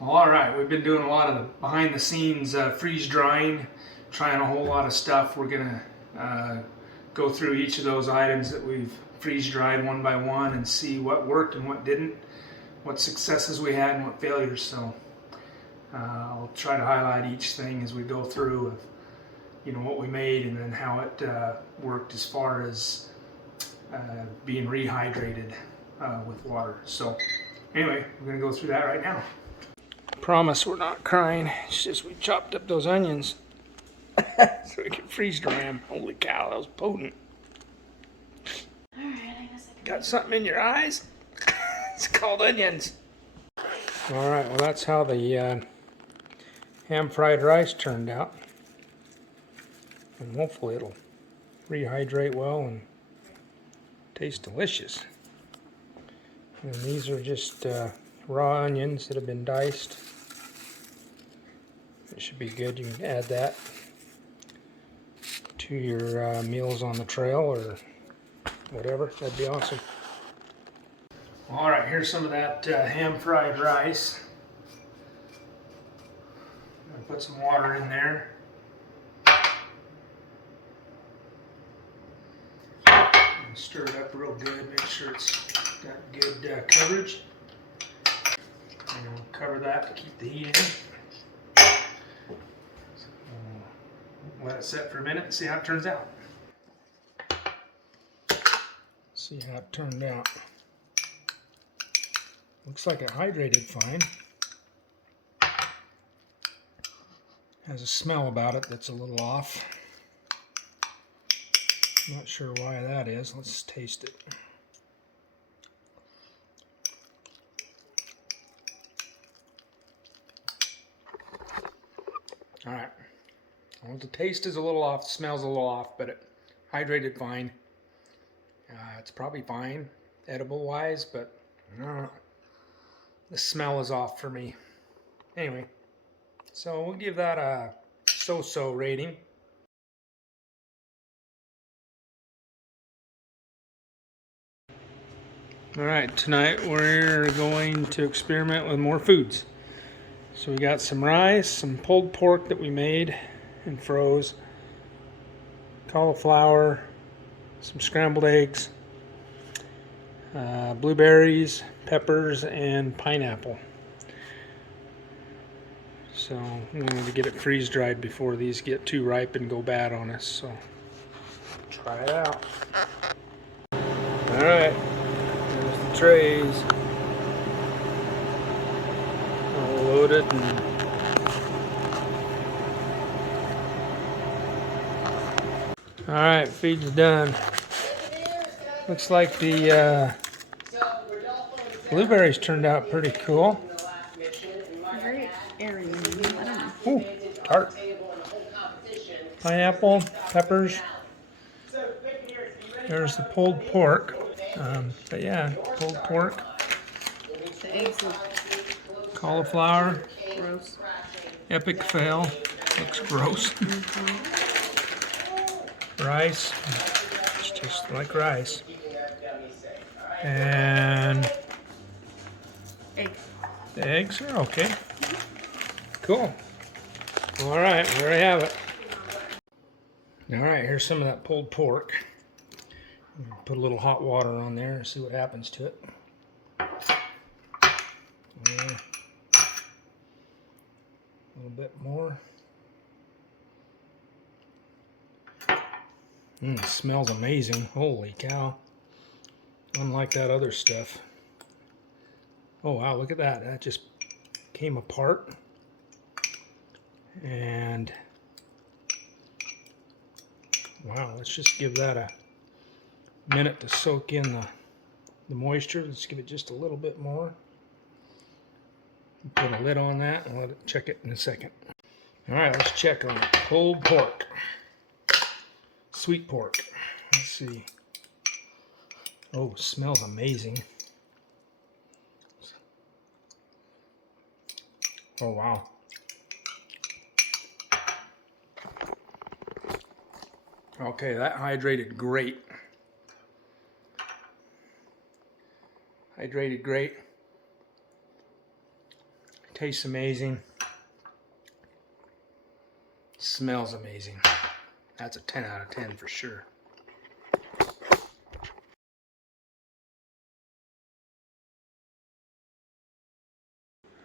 Well, all right, we've been doing a lot of the behind the scenes freeze drying, trying a whole lot of stuff. We're gonna go through each of those items that we've freeze dried one by one and see what worked and what didn't, what successes we had and what failures. So I'll try to highlight each thing as we go through of, what we made and then how it worked as far as being rehydrated with water. So anyway, we're gonna go through that right now. Promise we're not crying. It's just we chopped up those onions so we can freeze dry them. Holy cow, that was potent. Alright, I guess I Got something in your eyes? It's called onions. Alright, well that's how the ham fried rice turned out. And hopefully it'll rehydrate well and taste delicious. And these are just raw onions that have been diced. It should be good. You can add that to your meals on the trail or whatever. That'd be awesome. All right, here's some of that ham fried rice. I'm gonna put some water in there. And stir it up real good. Make sure it's got good coverage. And we'll cover that to keep the heat in. Let it set for a minute and see how it turns out. See how it turned out. Looks like it hydrated fine. Has a smell about it that's a little off. Not sure why that is. Let's taste it. All right. Well, the taste is a little off, the smell's a little off, but it hydrated fine. It's probably fine, edible-wise, but the smell is off for me. Anyway, so we'll give that a so-so rating. All right, tonight we're going to experiment with more foods. So we got some rice, some pulled pork that we made and froze, cauliflower, some scrambled eggs, blueberries, peppers, and pineapple. So we need to get it freeze dried before these get too ripe and go bad on us. So try it out. All right, there's the trays, all loaded and alright, feed's done. Looks like the blueberries turned out pretty cool. very airy. I don't know. Ooh, tart. Pineapple, peppers. There's the pulled pork. But yeah, pulled pork. The eggs look Cauliflower. gross. Epic fail. Looks gross. Rice. It's just like rice. And Egg. the eggs are okay. Cool. Alright, there I have it. Alright, here's some of that pulled pork. Put a little hot water on there and see what happens to it. Yeah. A little bit more. It smells amazing. Holy cow. Unlike that other stuff. Oh wow, look at that. That just came apart. And wow, let's just give that a minute to soak in the moisture. Let's give it just a little bit more. Put a lid on that and let it check it in a second. Alright, let's check on it. Pulled pork. Sweet pork. Let's see. Oh, smells amazing. Oh, wow. Okay, that hydrated great. Hydrated great. Tastes amazing. Smells amazing. That's a 10 out of 10 for sure.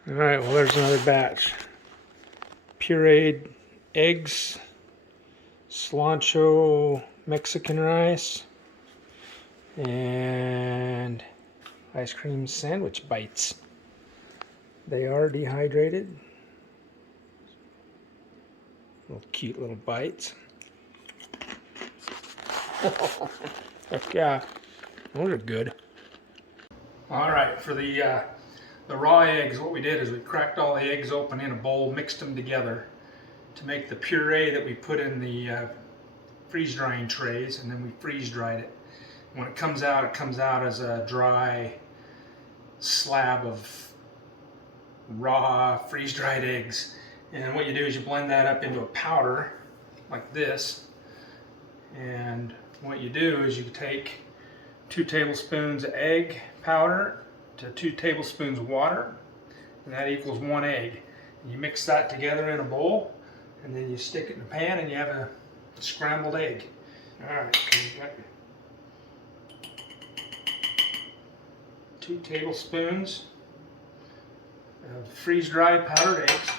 Alright, well there's another batch. Pureed eggs, cilantro Mexican rice, and ice cream sandwich bites. They are dehydrated. Little cute little bites. Heck yeah, those are good. Alright, for the raw eggs, what we did is we cracked all the eggs open in a bowl, mixed them together to make the puree that we put in the freeze drying trays, and then we freeze dried it. When it comes out as a dry slab of raw freeze dried eggs. And what you do is you blend that up into a powder like this. And what you do is you take 2 tablespoons of egg powder to 2 tablespoons of water, and that equals 1 egg. And you mix that together in a bowl, and then you stick it in the pan, and you have a scrambled egg. Alright, so you got 2 tablespoons of freeze-dried powdered eggs.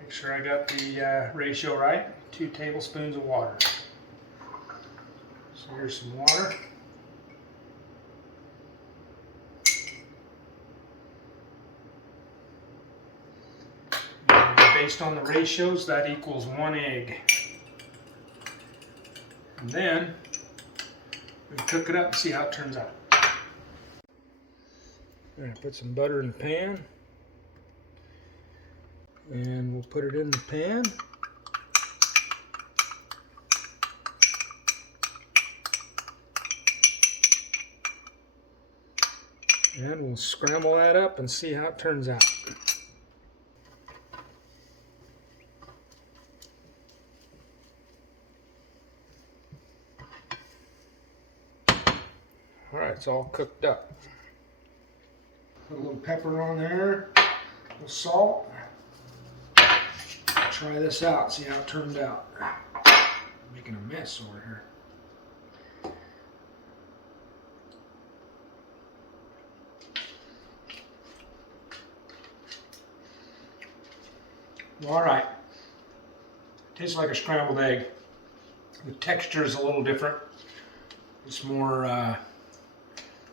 Make sure I got the ratio right. 2 tablespoons of water. So here's some water. And based on the ratios, that equals 1 egg. And then we cook it up and see how it turns out. I'm going to put some butter in the pan, and we'll put it in the pan. And we'll scramble that up and see how it turns out. Alright, it's all cooked up. Put a little pepper on there, a little salt. Try this out, see how it turned out. Making a mess over here. Alright, tastes like a scrambled egg. The texture is a little different. It's more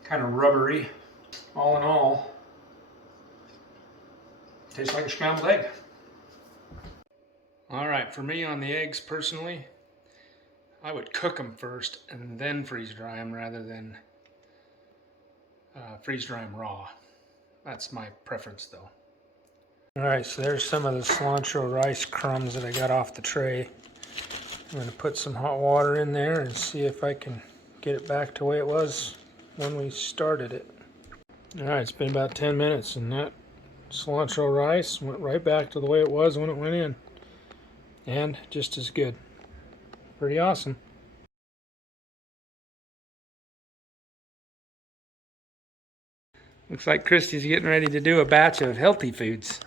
kind of rubbery. All in all, tastes like a scrambled egg. Alright, for me on the eggs personally, I would cook them first and then freeze dry them rather than freeze dry them raw. That's my preference though. Alright, so there's some of the cilantro rice crumbs that I got off the tray. I'm going to put some hot water in there and see if I can get it back to the way it was when we started it. Alright, it's been about 10 minutes and that cilantro rice went right back to the way it was when it went in. And just as good. Pretty awesome. Looks like Christy's getting ready to do a batch of healthy foods.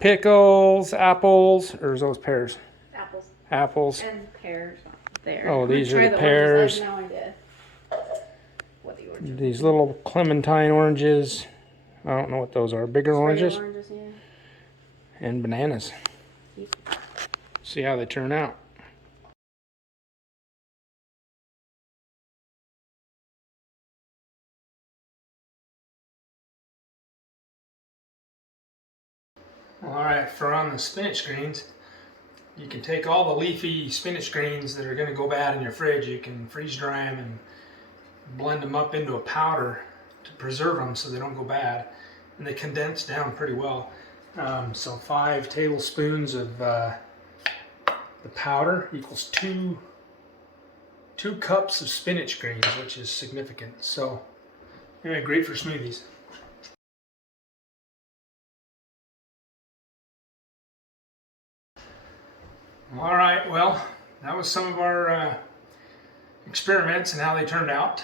Pickles, apples, or is those pears? Apples. Apples. And pears there. Oh, these are the pears. I have no idea what the oranges are. These little clementine oranges. I don't know what those are. Bigger oranges? Oranges, yeah. And bananas. Yep. See how they turn out. Alright, for on the spinach greens, you can take all the leafy spinach greens that are going to go bad in your fridge, you can freeze dry them and blend them up into a powder to preserve them so they don't go bad. And they condense down pretty well. So 5 tablespoons of the powder equals 2 cups of spinach greens, which is significant. So anyway, great for smoothies. All right, well, that was some of our experiments and how they turned out.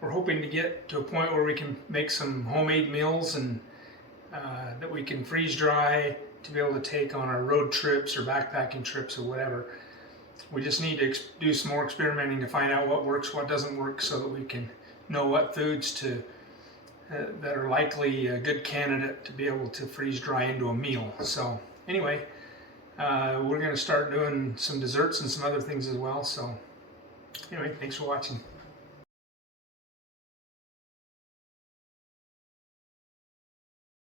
we're hoping to get to a point where we can make some homemade meals and that we can freeze dry to be able to take on our road trips or backpacking trips or whatever. We just need to do some more experimenting to find out what works, what doesn't work, so that we can know what foods to that are likely a good candidate to be able to freeze dry into a meal. So anyway, we're going to start doing some desserts and some other things as well. So anyway, thanks for watching.